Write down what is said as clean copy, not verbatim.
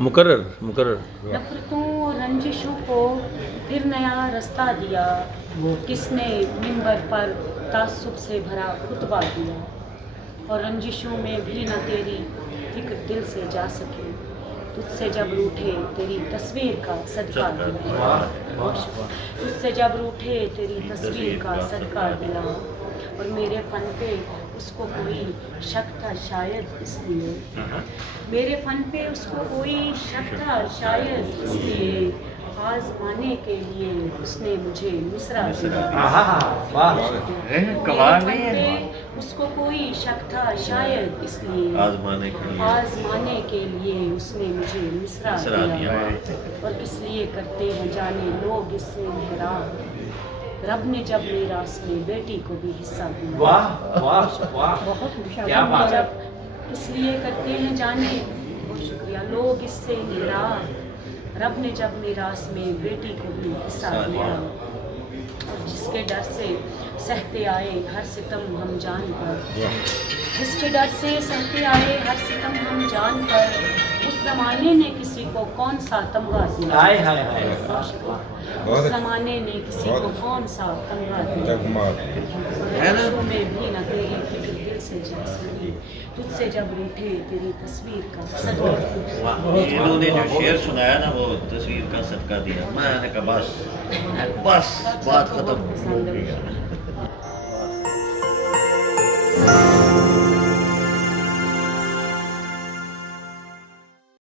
مقرر نفرتوں اور رنجشوں کو پھر نیا رستہ دیا، کس نے منبر پر تعصب سے بھرا خطبہ دیا، اور رنجشوں میں بھی نہ تیری فکر دل سے جا سکے، تجھ سے جب روٹھے تیری تصویر کا صدقہ دیا، تجھ سے جب روٹھے تیری تصویر کا صدقہ دیا، اور میرے فن پہ اس کو کوئی شک تھا شاید اس لیے، میرے فن پہ اس کو کوئی شک تھا شاید اس لیے، آزمانے کے لیے اس نے مجھے مصرع دیا، میرے فن پہ اس کو کوئی شک تھا شاید اس لیے، آزمانے کے لیے اس نے مجھے مصرع دیا، اور کس لیے کرتے ہیں جانے لوگ اس سے انحراف، رب نے جب میراث میں بیٹی کو بھی حصہ دیا، اس لیے کرتے ہیں جانے، بہت شکریہ، لوگ اس سے انحراف، رب نے جب میراث میں بیٹی کو بھی حصہ دیا، اور جس کے ڈر سے سہتے آئے ہر ستم ہم جان پر، جس کے ڈر سے سہتے آئے ہر ستم ہم جان پر، اس زمانے نے کسی کو کون سا تمغہ دیا، اس زمانے نے کسی کو کون سا تمغہ دیا، رنجشوں میں بھی نہ تیری فکر دل سے جا سکی، تجھ سے جب روٹھے تیری تصویر کا صدقہ دیا۔ انہوں نے جو شعر سنایا نا وہ تصویر کا صدقہ دیا، میں نے کہا بس بات ختم ہو گئی۔